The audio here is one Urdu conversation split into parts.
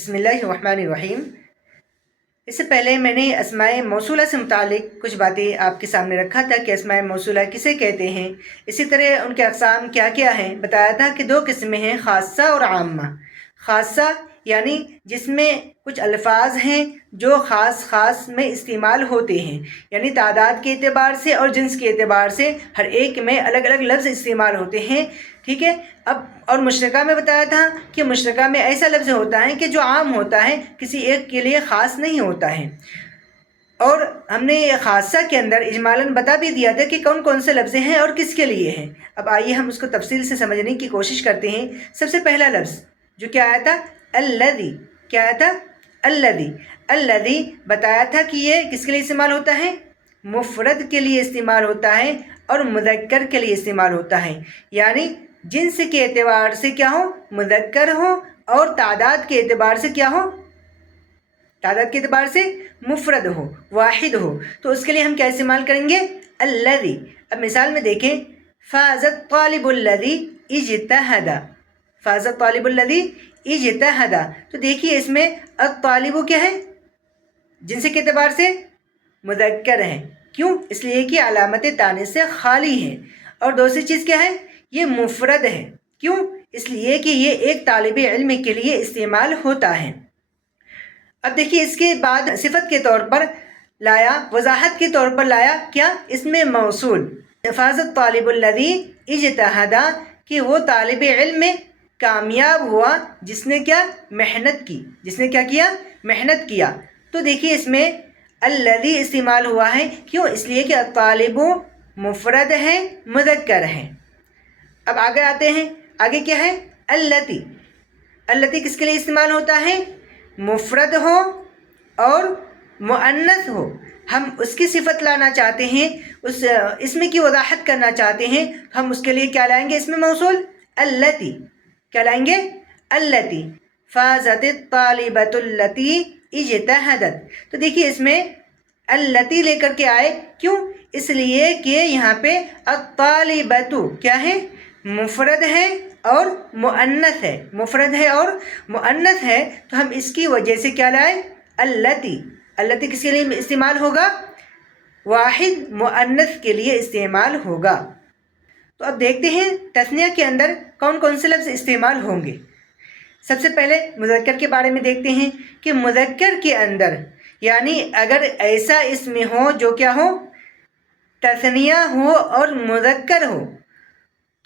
بسم اللہ الرحمن الرحیم۔ اس سے پہلے میں نے اسماء موصولہ سے متعلق کچھ باتیں آپ کے سامنے رکھا تھا کہ اسماء موصولہ کسے کہتے ہیں، اسی طرح ان کے اقسام کیا کیا ہیں۔ بتایا تھا کہ دو قسمیں ہیں، خاصہ اور عامہ۔ خاصہ یعنی جس میں کچھ الفاظ ہیں جو خاص میں استعمال ہوتے ہیں، یعنی تعداد کے اعتبار سے اور جنس کے اعتبار سے ہر ایک میں الگ الگ لفظ استعمال ہوتے ہیں، ٹھیک ہے۔ اب اور مشترکہ میں بتایا تھا کہ مشترکہ میں ایسا لفظ ہوتا ہے کہ جو عام ہوتا ہے، کسی ایک کے لیے خاص نہیں ہوتا ہے۔ اور ہم نے خاصہ کے اندر اجمالاً بتا بھی دیا تھا کہ کون کون سے لفظ ہیں اور کس کے لیے ہیں۔ اب آئیے ہم اس کو تفصیل سے سمجھنے کی کوشش کرتے ہیں۔ سب سے پہلا لفظ جو کیا آیا تھا، الذی، کیا آیا تھا، الذی۔ الذی بتایا تھا کہ یہ کس کے لیے استعمال ہوتا ہے، مفرد کے لیے استعمال ہوتا ہے اور مذکر کے لیے استعمال ہوتا ہے، یعنی جنس کے اعتبار سے کیا ہو، مذکر ہو، اور تعداد کے اعتبار سے کیا ہو، تعداد کے اعتبار سے مفرد ہو، واحد ہو، تو اس کے لیے ہم کیا استعمال کریں گے، الذی۔ اب مثال میں دیکھیں، فاز الطالب الذی اجتہد، فاز الطالب الذی اجتہد، تو دیکھیے اس میں الطالب کیا ہے، جنس کے اعتبار سے مذکر ہے، کیوں، اس لیے کہ علامت تانیث سے خالی ہے، اور دوسری چیز کیا ہے، یہ مفرد ہے، کیوں، اس لیے کہ یہ ایک طالب علم کے لیے استعمال ہوتا ہے۔ اب دیکھیے اس کے بعد صفت کے طور پر لایا، وضاحت کے طور پر لایا کیا، اسم موصول، فاز الطالب الذی اجتہد، کہ وہ طالب علم میں کامیاب ہوا جس نے کیا، محنت کی، جس نے کیا کیا، محنت کیا۔ تو دیکھیے اس میں الذی استعمال ہوا ہے، کیوں، اس لیے کہ الطالب مفرد ہے، مذکر ہے۔ اب آگے آتے ہیں، آگے کیا ہے، اللتی۔ اللتی کس کے لیے استعمال ہوتا ہے، مفرد ہو اور مؤنث ہو، ہم اس کی صفت لانا چاہتے ہیں، اس اسم کی وضاحت کرنا چاہتے ہیں، ہم اس کے لیے کیا لائیں گے، اسم موصول اللتی، کیا لائیں گے، اللتی۔ فازت الطالبۃ اللتی اجتہدت، تو دیکھیے اس میں اللتی لے کر کے آئے، کیوں، اس لیے کہ یہاں پہ الطالبۃ کیا ہے، مفرد ہے اور مؤنث ہے، مفرد ہے اور مؤنث ہے، تو ہم اس کی وجہ سے کیا لائے، اللتی۔ اللتی کس کے لیے استعمال ہوگا، واحد مؤنث کے لیے استعمال ہوگا۔ تو اب دیکھتے ہیں تثنیہ کے اندر کون کون سے لفظ استعمال ہوں گے۔ سب سے پہلے مذکر کے بارے میں دیکھتے ہیں کہ مذکر کے اندر یعنی اگر ایسا اسم ہو جو کیا ہو، تثنیہ ہو اور مذکر ہو،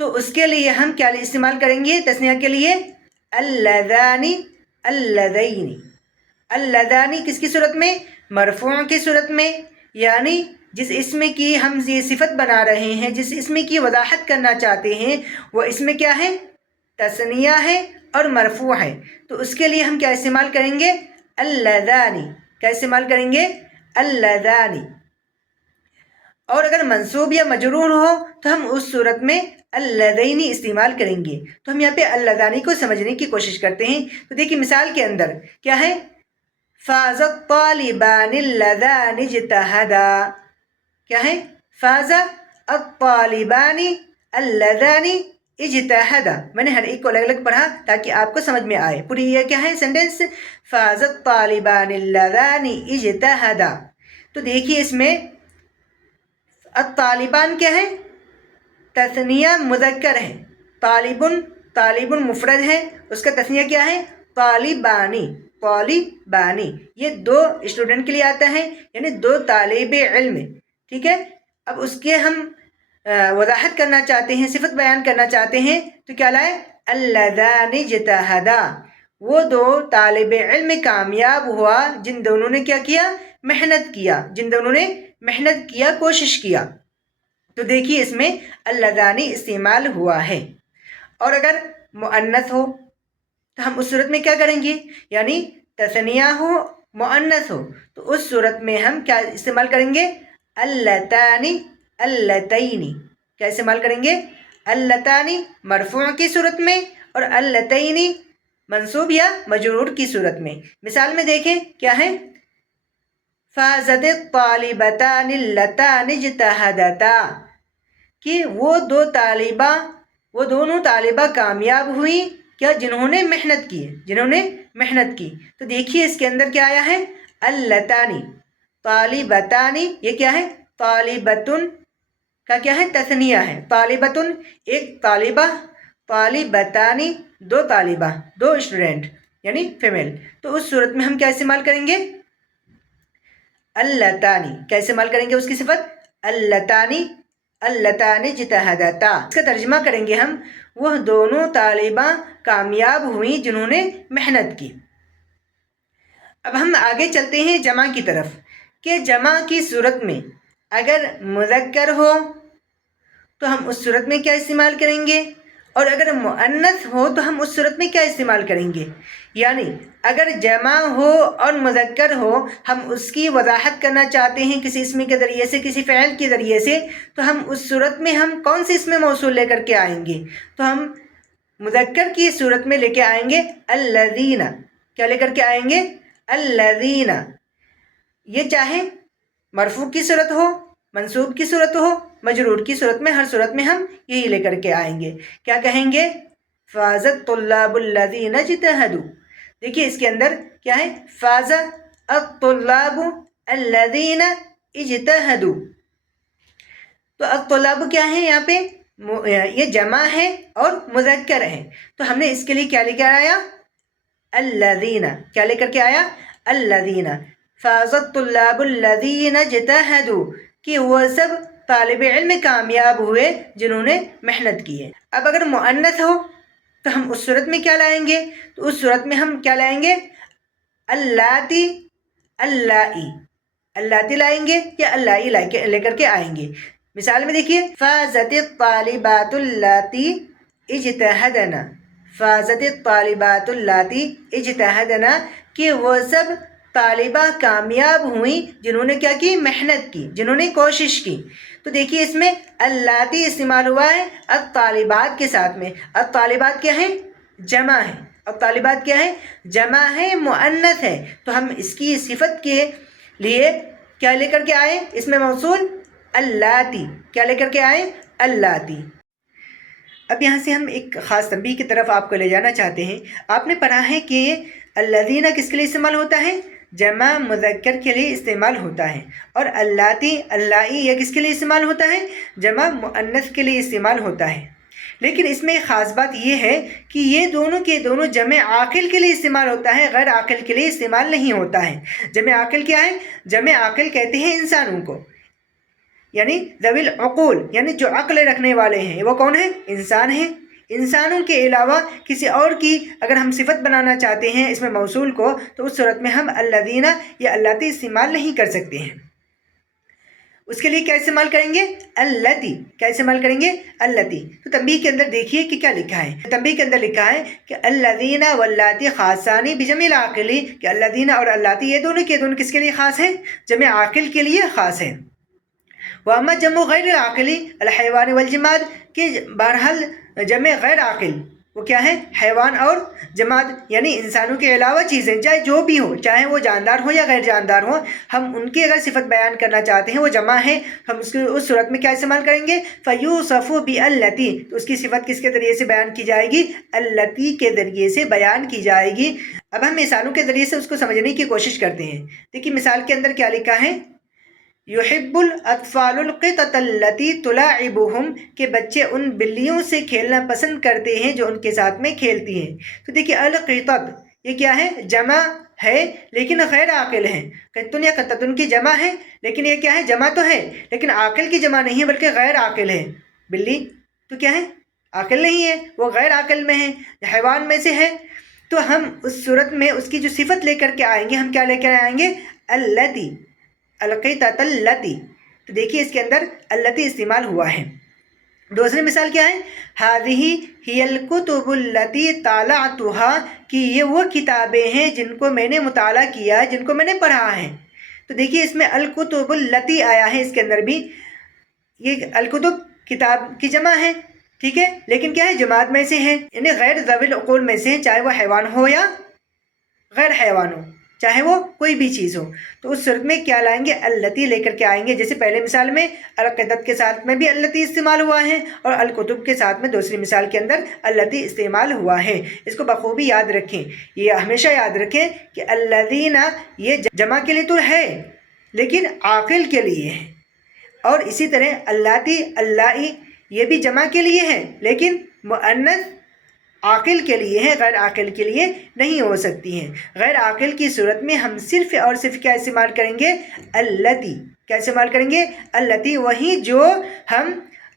تو اس کے لیے ہم کیا استعمال کریں گے، تثنیہ کے لیے اللذانی، اللذین۔ اللذانی کس کی صورت میں، مرفوع کی صورت میں، یعنی جس اسم کی ہم یہ صفت بنا رہے ہیں، جس اسم کی وضاحت کرنا چاہتے ہیں، وہ اسم کیا ہے، تثنیہ ہے اور مرفوع ہے، تو اس کے لیے ہم کیا استعمال کریں گے، اللذانی، کیا استعمال کریں گے، اللذانی۔ اور اگر منصوب یا مجرور ہو تو ہم اس صورت میں اللذینی استعمال کریں گے۔ تو ہم یہاں پہ اللذانی کو سمجھنے کی کوشش کرتے ہیں۔ تو دیکھیے مثال کے اندر کیا ہے، فاز الطالبان اللذان اجتہدا، کیا ہے، فاز الطالبان اللذان اجتہدا، میں نے ہر ایک کو الگ الگ پڑھا تاکہ آپ کو سمجھ میں آئے پوری، یہ کیا ہے سینٹینس، فاز الطالبان اللذان اجتہدا۔ تو دیکھیے اس میں الطالبان کیا ہے، تثنیہ مذکر ہے، طالب مفرد ہے، اس کا تثنیہ کیا ہے، طالبانی، طالبانی، یہ دو اسٹوڈنٹ کے لیے آتا ہے، یعنی دو طالب علم، ٹھیک ہے۔ اب اس کے ہم وضاحت کرنا چاہتے ہیں، صفت بیان کرنا چاہتے ہیں، تو کیا لائے، اللذان اجتہدا، وہ دو طالب علم کامیاب ہوا جن دونوں نے کیا کیا، محنت کیا، جن دونوں نے محنت کیا، کوشش کیا۔ تو دیکھیے اس میں اللذانی استعمال ہوا ہے۔ اور اگر مؤنث ہو تو ہم اس صورت میں کیا کریں گے، یعنی تثنیہ ہو، مؤنث ہو، تو اس صورت میں ہم کیا استعمال کریں گے، اللتانی، اللتینی، کیا استعمال کریں گے، اللتانی مرفوع کی صورت میں اور اللتینی منصوب یا مجرور کی صورت میں۔ مثال میں دیکھیں کیا ہے، فازت الطالبتان اللتان اجتہدتا، کہ وہ دونوں طالبہ کامیاب ہوئی کیا؟ جنہوں نے محنت کی ہے، جنہوں نے محنت کی. تو دیکھیے اس کے اندر کیا آیا ہے؟ اللتانی، طالبتانی. یہ کیا ہے؟ طالبتن کا کیا ہے؟ تثنیہ ہے. طالبتن ایک طالبہ، طالبتانی دو طالبہ، دو اسٹوڈنٹ یعنی فیمیل. تو اس صورت میں ہم کیا استعمال کریں گے؟ اللتانی. کیا استعمال کریں گے اس کی صفت؟ اللتانی، اللتانی اجتہدتا. اس کا ترجمہ کریں گے ہم، وہ دونوں طالبہ کامیاب ہوئیں جنہوں نے محنت کی. اب ہم آگے چلتے ہیں جمع کی طرف، کہ جمع کی صورت میں اگر مذکر ہو تو ہم اس صورت میں کیا استعمال کریں گے، اور اگر مؤنث ہو تو ہم اس صورت میں کیا استعمال کریں گے. یعنی اگر جمع ہو اور مذکر ہو، ہم اس کی وضاحت کرنا چاہتے ہیں کسی اسم کے ذریعے سے، کسی فعل کے ذریعے سے، تو ہم اس صورت میں ہم کون سے اسم موصول لے کر کے آئیں گے؟ تو ہم مذکر کی صورت میں لے کے آئیں گے الذین. کیا لے کر کے آئیں گے؟ الذین. یہ چاہے مرفوع کی صورت ہو، منصوب کی صورت ہو، مجرور کی صورت میں، ہر صورت میں ہم یہی لے کر کے آئیں گے. کیا کہیں گے؟ فاز الطلاب الذین اجتہدوا. دیکھیے اس کے اندر کیا ہے؟ فاز الطلاب الذین اجتہدوا. تو الطلاب کیا ہے یہاں پہ؟ یہ جمع ہے اور مذکر ہے، تو ہم نے اس کے لیے کیا لے کے آیا؟ الذین. کیا لے کر کے آیا؟ الذین. فاز الطلاب الذین اجتہدوا، کہ وہ سب طالب علم کامیاب ہوئے جنہوں نے محنت کی ہے. اب اگر مؤنث ہو تو ہم اس صورت میں کیا لائیں گے؟ تو اس صورت میں ہم کیا لائیں گے؟ اللاتی، اللائی. اللاتی لائیں گے یا اللائی لے کر کے آئیں گے. مثال میں دیکھیے، فازت الطالبات اللاتی اجتہدنا. فازت الطالبات اللاتی اجتہدنا، کہ وہ سب طالبہ کامیاب ہوئیں جنہوں نے کیا کی؟ محنت کی، جنہوں نے کوشش کی. تو دیکھیے اس میں اللاتی استعمال ہوا ہے الطالبات کے ساتھ میں. الطالبات کیا ہے؟ جمع ہے. الطالبات کیا ہے؟ جمع ہے، مؤنث ہے. تو ہم اس کی صفت کے لیے کیا لے کر کے آئے؟ اس میں موصول اللاتی. کیا لے کر کے آئے؟ اللاتی. اب یہاں سے ہم ایک خاص تنبیہ کی طرف آپ کو لے جانا چاہتے ہیں. آپ نے پڑھا ہے کہ الذین کس کے لیے استعمال ہوتا ہے؟ جمع مذکر کے لیے استعمال ہوتا ہے. اور اللاتی، اللائی، یہ کس کے لیے استعمال ہوتا ہے؟ جمع مؤنث کے لیے استعمال ہوتا ہے. لیکن اس میں ایک خاص بات یہ ہے کہ یہ دونوں کے دونوں جمع عاقل کے لیے استعمال ہوتا ہے، غیر عاقل کے لیے استعمال نہیں ہوتا ہے. جمع عاقل کیا ہے؟ جمع عاقل کہتے ہیں انسانوں کو، یعنی ذوی العقول، یعنی جو عقل رکھنے والے ہیں. وہ کون ہیں؟ انسان ہیں. انسانوں کے علاوہ کسی اور کی اگر ہم صفت بنانا چاہتے ہیں اس میں موصول کو، تو اس صورت میں ہم الذین یا اللاتی استعمال نہیں کر سکتے ہیں. اس کے لیے کیا استعمال کریں گے؟ اللاتی. کیا استعمال کریں گے؟ اللاتی. تو تنبیہ کے اندر دیکھیے کہ کیا لکھا ہے. تنبیہ کے اندر لکھا ہے کہ الذین واللاتی خاصانی بجمع العاقل، کہ الذین اور اللاتی یہ دونوں کے دونوں کس کے لیے خاص ہیں؟ جمع عاقل کے لیے خاص ہیں. وَأَمَّا جَمْعُ غَيْرِ الْعَاقِلِ الْحَيْوَانِ وَالْجِمَادِ، کہ بہرحال جمع غیر عاقل وہ کیا ہے؟ حیوان اور جماد، یعنی انسانوں کے علاوہ چیزیں، چاہے جو بھی ہو، چاہے وہ جاندار ہو یا غیر جاندار ہو، ہم ان کی اگر صفت بیان کرنا چاہتے ہیں وہ جمع ہے، ہم اس صورت میں کیا استعمال کریں گے؟ فَيُوصَفُ بِالَّتِي. تو اس کی صفت کس کے ذریعے سے بیان کی جائے گی؟ اللاتی کے ذریعے سے بیان کی جائے گی. اب ہم مثالوں کے ذریعے سے اس کو سمجھنے کی کوشش کرتے ہیں. دیکھیے مثال کے اندر کیا لکھا ہے؟ یحب الاطفال القطط التي تلاعبهم، کہ بچے ان بلیوں سے کھیلنا پسند کرتے ہیں جو ان کے ساتھ میں کھیلتی ہیں. تو دیکھیے القطط یہ کیا ہے؟ جمع ہے لیکن غیر عاقل ہے. قطن یا قطتن کی جمع ہے لیکن یہ کیا ہے؟ جمع تو ہے لیکن عاقل کی جمع نہیں ہے بلکہ غیر عاقل ہے. بلی تو کیا ہے؟ عاقل نہیں ہے، وہ غیر عاقل میں ہے، حیوان میں سے ہے. تو ہم اس صورت میں اس کی جو صفت لے کر کے آئیں گے، ہم کیا لے کر آئیں گے؟ اللاتی. القطط اللاتی. تو دیکھیے اس کے اندر اللاتی استعمال ہوا ہے. دوسری مثال کیا ہے؟ هذه هي الكتب التي طالعتها، کہ یہ وہ کتابیں ہیں جن کو میں نے مطالعہ کیا ہے، جن کو میں نے پڑھا ہے. تو دیکھیے اس میں الکتب اللاتی آیا ہے. اس کے اندر بھی یہ الکتب کتاب کی جمع ہے، ٹھیک ہے، لیکن کیا ہے؟ جماعت میں سے ہے، یعنی غیر ذوی العقول میں سے، چاہے وہ حیوان ہو یا غیر حیوان ہو، چاہے وہ کوئی بھی چیز ہو، تو اس صورت میں کیا لائیں گے؟ اللتی لے کر کے آئیں گے. جیسے پہلے مثال میں القطط کے ساتھ میں بھی اللتی استعمال ہوا ہے، اور الکتب کے ساتھ میں دوسری مثال کے اندر اللتی استعمال ہوا ہے. اس کو بخوبی یاد رکھیں. یہ ہمیشہ یاد رکھیں کہ الذین یہ جمع کے لیے تو ہے لیکن عاقل کے لیے ہے، اور اسی طرح اللاتی اللائی یہ بھی جمع کے لیے ہے لیکن مؤنث عاقل کے لیے ہے، غیر عاقل کے لیے نہیں ہو سکتی ہیں. غیر عاقل کی صورت میں ہم صرف اور صرف کیا استعمال کریں گے؟ اللتی. کیا استعمال کریں گے؟ اللتی. وہی جو ہم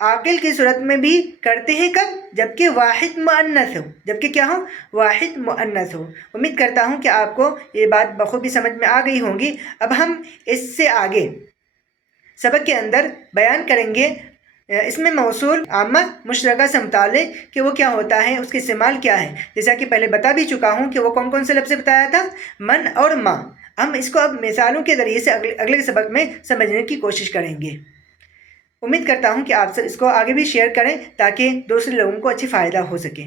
عاقل کی صورت میں بھی کرتے ہیں. کب؟ جبکہ واحد مؤنث ہو. جبکہ کیا ہو؟ واحد مؤنث ہو. امید کرتا ہوں کہ آپ کو یہ بات بخوبی سمجھ میں آ گئی ہوں گی. اب ہم اس سے آگے سبق کے اندر بیان کریں گے اس میں موصول عامہ مشترکہ سے متعلق کہ وہ کیا ہوتا ہے، اس کے استعمال کیا ہے. جیسا کہ پہلے بتا بھی چکا ہوں کہ وہ کون کون سے لفظ بتایا تھا، من اور ما. ہم اس کو اب مثالوں کے ذریعے سے اگلے سبق میں سمجھنے کی کوشش کریں گے. امید کرتا ہوں کہ آپ سے اس کو آگے بھی شیئر کریں تاکہ دوسرے لوگوں کو اچھی فائدہ ہو سکے.